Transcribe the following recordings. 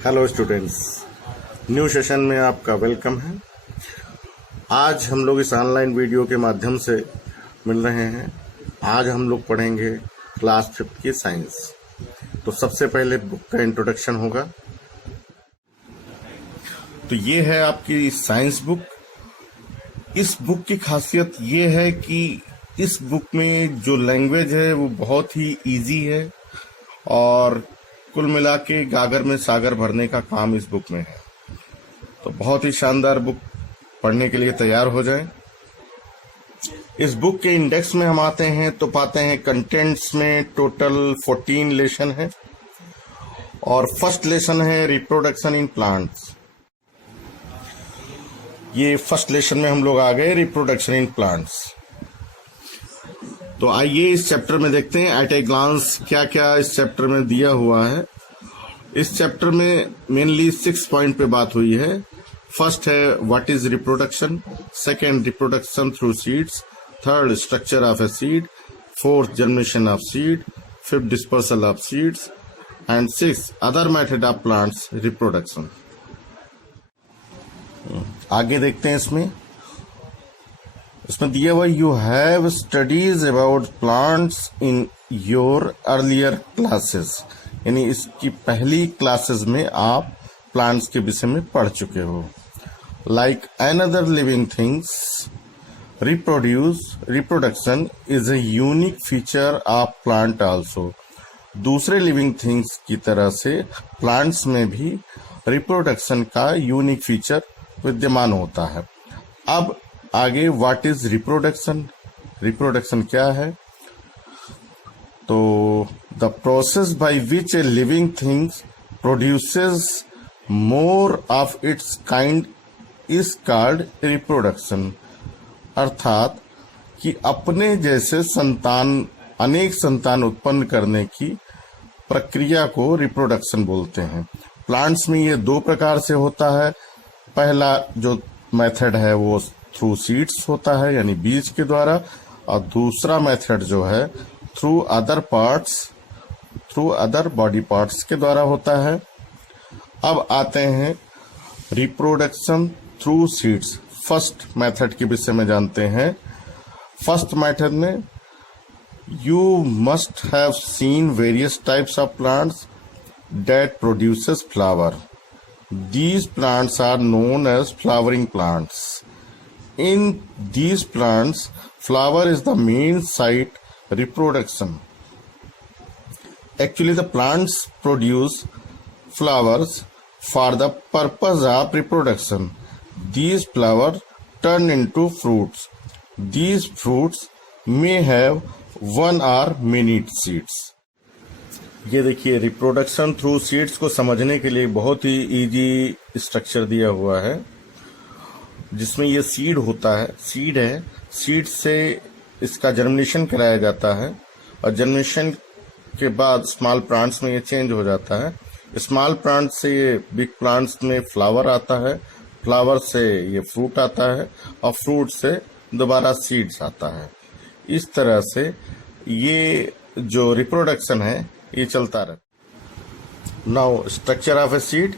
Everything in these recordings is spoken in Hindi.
हेलो स्टूडेंट्स, न्यू सेशन में आपका वेलकम है। आज हम लोग इस ऑनलाइन वीडियो के माध्यम से मिल रहे हैं। आज हम लोग पढ़ेंगे क्लास 5 की साइंस। तो सबसे पहले बुक का इंट्रोडक्शन होगा। तो ये है आपकी साइंस बुक। इस बुक की खासियत ये है कि इस बुक में जो लैंग्वेज है वो बहुत ही इजी है और कुल मिला के गागर में सागर भरने का काम इस बुक में है। तो बहुत ही शानदार बुक, पढ़ने के लिए तैयार हो जाएं। इस बुक के इंडेक्स में हम आते हैं तो पाते हैं कंटेंट्स में टोटल 14 लेसन है और फर्स्ट लेसन है रिप्रोडक्शन इन प्लांट्स। ये फर्स्ट लेसन में हम लोग आ गए रिप्रोडक्शन इन प्लांट्स। तो आइए इस चैप्टर में देखते हैं एट ए ग्लांस क्या क्या इस चैप्टर में दिया हुआ है। इस चैप्टर में मेनली 6 पॉइंट पे बात हुई है। फर्स्ट है what is reproduction, second reproduction through seeds, third structure of a seed, fourth germination of seed, fifth dispersal of seeds and six other method of plants reproduction. आगे देखते हैं इसमें दिया हुआ you have studies about plants in your earlier classes, यानी इसकी पहली क्लासेस में आप प्लांट्स के विषय में पढ़ चुके हो। Like another living things reproduction is a unique feature of plant also. दूसरे लिविंग थिंग्स की तरह से प्लांट्स में भी रिप्रोडक्शन का यूनिक फीचर विद्यमान होता है। अब आगे व्हाट इज रिप्रोडक्शन, रिप्रोडक्शन क्या है? तो the process by which a living things produces more of its kind is called reproduction. अर्थात कि अपने जैसे संतान, अनेक संतान उत्पन्न करने की प्रक्रिया को रिप्रोडक्शन बोलते हैं। प्लांट्स में ये 2 प्रकार से होता है। पहला जो मेथड है वो थ्रू सीड्स होता है, यानी बीज के द्वारा, और दूसरा मेथड जो है थ्रू अदर बॉडी पार्ट्स के द्वारा होता है। अब आते हैं reproduction through seeds. First method के विषय में जानते हैं। फर्स्ट मेथड में you must have seen various types of plants that produces flower. These plants are known as flowering plants. In these plants, flower is the main site reproduction. Actually, the plants produce flowers for the purpose of reproduction. These flowers turn into fruits. These fruits may have one or many seeds. ये देखिए, रिप्रोडक्शन थ्रू सीड्स को समझने के लिए बहुत ही इजी स्ट्रक्चर दिया हुआ है, जिसमें ये सीड होता है, सीड से इसका जर्मिनेशन कराया जाता है और जर्मिनेशन के बाद स्मॉल प्लांट्स में ये चेंज हो जाता है। स्मॉल प्लांट से ये बिग प्लांट्स में फ्लावर आता है, फ्लावर से ये फ्रूट आता है और फ्रूट से दोबारा सीड्स आता है। इस तरह से ये जो रिप्रोडक्शन है ये चलता रहता। Now structure of a seed.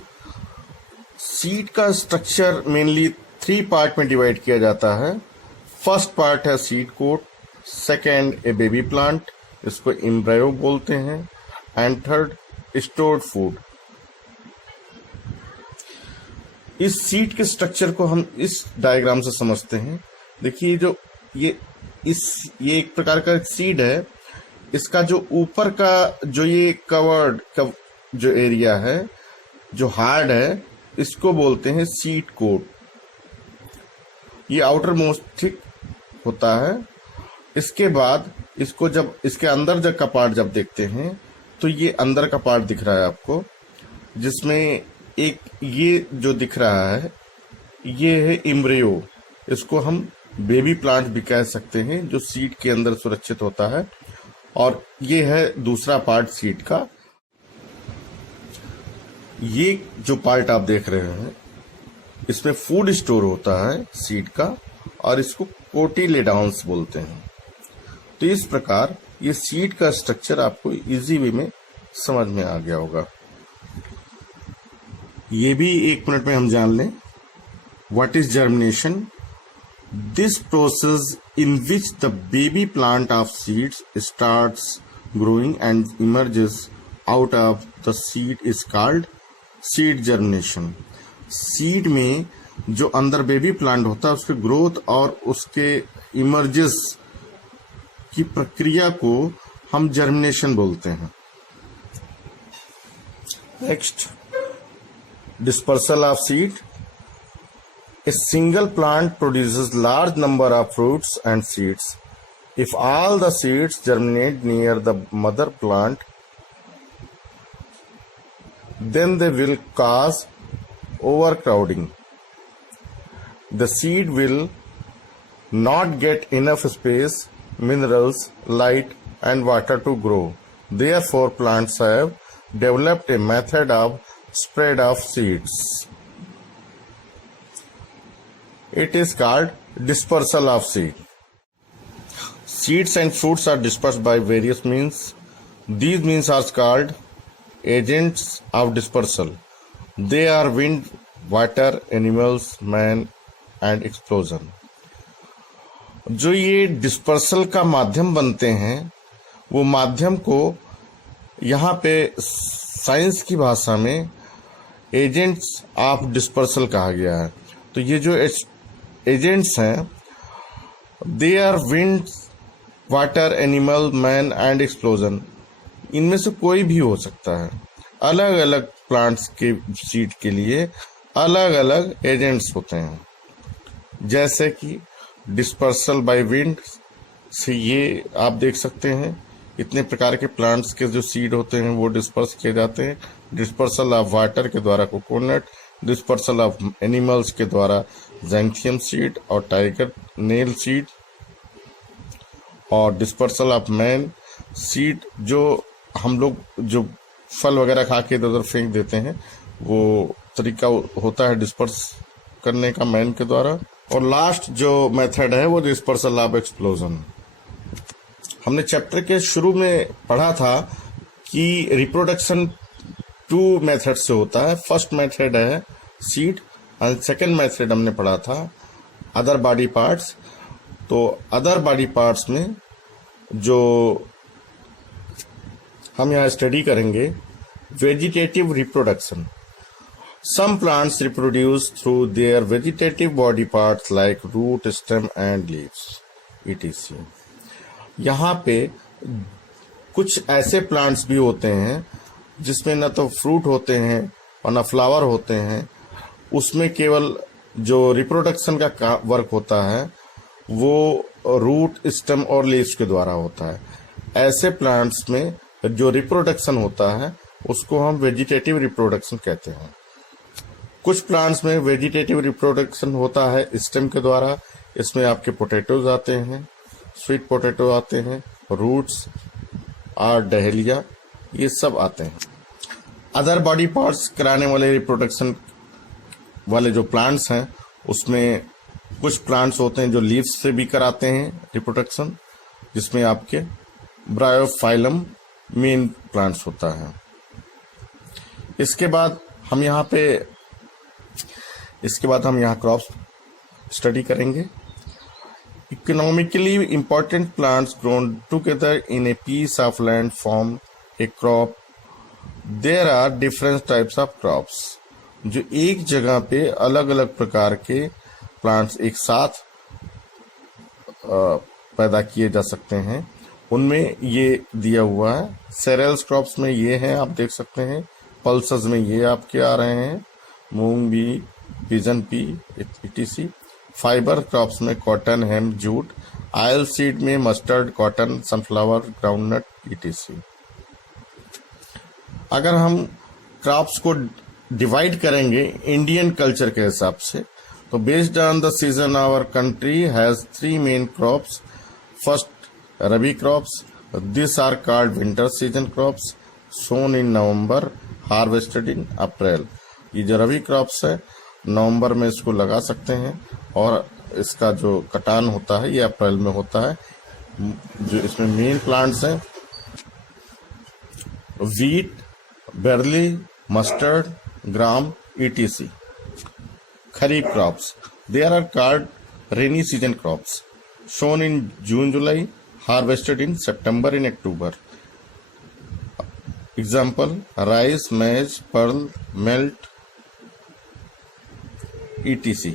Seed का स्ट्रक्चर मेनली 3 पार्ट में डिवाइड किया जाता है। फर्स्ट पार्ट है सीड कोट, सेकेंड ए बेबी प्लांट, इसको एम्ब्रायो बोलते हैं, एंड थर्ड स्टोर्ड फूड। इस सीड के स्ट्रक्चर को हम इस डायग्राम से समझते हैं। देखिए, जो ये एक प्रकार का सीड है। इसका जो ऊपर का जो ये कवर्ड का जो एरिया है, जो हार्ड है, इसको बोलते हैं सीड कोट। ये आउटर मोस्ट थिक होता है। इसके बाद इसको जब इसके अंदर का पार्ट जब देखते हैं तो ये अंदर का पार्ट दिख रहा है आपको, जिसमें एक ये जो दिख रहा है ये है एम्ब्रियो। इसको हम बेबी प्लांट भी कह सकते हैं, जो सीड के अंदर सुरक्षित होता है। और ये है दूसरा पार्ट सीड का। ये जो पार्ट आप देख रहे हैं, इसमें फूड स्टोर होता है सीड का, और इसको कोटिलेडॉन्स बोलते हैं। तो इस प्रकार ये सीड का स्ट्रक्चर आपको इजी वे में समझ में आ गया होगा। ये भी 1 मिनट में हम जान लें। What is germination? This process in which the baby plant of seeds starts growing and emerges out of the seed is called seed germination. Seed में जो अंदर बेबी प्लांट होता है उसके ग्रोथ और उसके इमर्जेस की प्रक्रिया को हम जर्मिनेशन बोलते हैं। Next, dispersal of seed. A single plant produces large number of fruits and seeds. If all the seeds germinate near the mother plant, then they will cause overcrowding. The seed will not get enough space, minerals, light, and water to grow. Therefore, plants have developed a method of spread of seeds. It is called dispersal of seed. Seeds and fruits are dispersed by various means. These means are called agents of dispersal. They are wind, water, animals, man, and explosion. जो ये डिस्पर्सल का माध्यम बनते हैं वो माध्यम को यहाँ पे साइंस की भाषा में एजेंट्स ऑफ डिस्पर्सल कहा गया है। तो ये जो एजेंट्स हैं, they are wind, water, animal, man and explosion. इनमें से कोई भी हो सकता है। अलग अलग प्लांट्स के सीड के लिए अलग अलग एजेंट्स होते हैं। जैसे कि डिस्पर्सल बाय विंड से ये आप देख सकते हैं, इतने प्रकार के प्लांट्स के जो सीड होते हैं वो डिस्पर्स किए जाते हैं। डिस्पर्सल ऑफ वाटर के द्वारा कोकोनट, डिस्पर्सल ऑफ एनिमल्स के द्वारा ज़ैंथियम सीड और टाइगर नेल सीड, और डिस्पर्सल ऑफ मैन सीड जो हम लोग जो फल वगैरह खा के इधर उधर फेंक देते हैं वो तरीका होता है डिस्पर्स करने का मैन के द्वारा। और लास्ट जो मेथड है वो डिस्पर्सल ऑफ एक्सप्लोजन। हमने चैप्टर के शुरू में पढ़ा था कि रिप्रोडक्शन 2 मेथड से होता है। फर्स्ट मेथड है सीड और सेकेंड मेथड हमने पढ़ा था अदर बॉडी पार्ट्स। तो अदर बॉडी पार्ट्स में जो हम यहाँ स्टडी करेंगे, vegetative reproduction. Some plants reproduce through their vegetative body parts like root, stem and leaves etc. यहाँ पे कुछ ऐसे प्लांट्स भी होते हैं जिसमें न तो फ्रूट होते हैं और न फ्लावर होते हैं। उसमें केवल जो रिप्रोडक्शन का वर्क होता है वो रूट, स्टेम और लीव्स के द्वारा होता है। ऐसे प्लांट्स में जो रिप्रोडक्शन होता है उसको हम वेजिटेटिव रिप्रोडक्शन कहते हैं। कुछ प्लांट्स में वेजिटेटिव रिप्रोडक्शन होता है स्टेम के द्वारा। इसमें आपके पोटैटोज आते हैं, स्वीट पोटैटो आते हैं, रूट्स और डहेलिया, ये सब आते हैं। अदर बॉडी पार्ट्स कराने वाले रिप्रोडक्शन वाले जो प्लांट्स हैं उसमें कुछ प्लांट्स होते हैं जो लीव्स से भी कराते हैं रिप्रोडक्शन, जिसमें आपके ब्रायोफाइलम मेन प्लांट्स होता है। इसके बाद हम यहाँ क्रॉप्स स्टडी करेंगे। Economically important plants grown together in a piece of land form a crop. There are different types of crops. जो एक जगह पे अलग अलग प्रकार के प्लांट्स एक साथ पैदा किए जा सकते हैं, उनमें ये दिया हुआ है। सेरेल्स क्रॉप्स में ये हैं, आप देख सकते हैं। पल्सेस में ये आपके आ रहे हैं, मूंग भी, pigeon pea etc. Fibre crops में cotton, hemp, jute. Oil seed में mustard, cotton, sunflower, groundnut etc. अगर हम क्रॉप्स को डिवाइड करेंगे इंडियन कल्चर के हिसाब से, तो based on the season our country has 3 main crops. First, rabi crops. This are called winter season crops, sown in November, harvested in April. ये जो रबी क्रॉप्स है नवंबर में इसको लगा सकते हैं और इसका जो कटान होता है ये अप्रैल में होता है। जो इसमें मेन प्लांट्स हैं wheat, बैरली, mustard, gram, etc. Kharif crops. They are called rainy season crops. Sown in June, July, harvested in September and October. Example: rice, maize, pearl, melt, etc.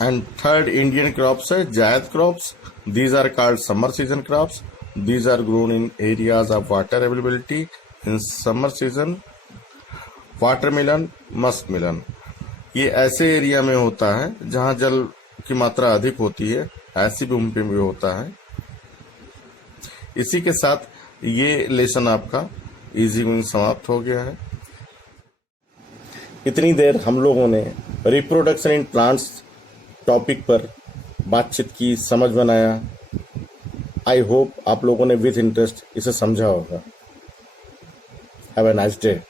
And third Indian crops है जायद crops. These are called summer season crops. These are grown in areas of water availability in summer season. Watermelon, muskmelon. ये ऐसे एरिया में होता है जहां जल की मात्रा अधिक होती है, ऐसी भूमि पे भी होता है। इसी के साथ ये लेसन आपका इजी गोइंग समाप्त हो गया है। इतनी देर हम लोगों ने रिप्रोडक्शन इन प्लांट्स टॉपिक पर बातचीत की, समझ बनाया। आई होप आप लोगों ने विथ इंटरेस्ट इसे समझा होगा। Have a nice day.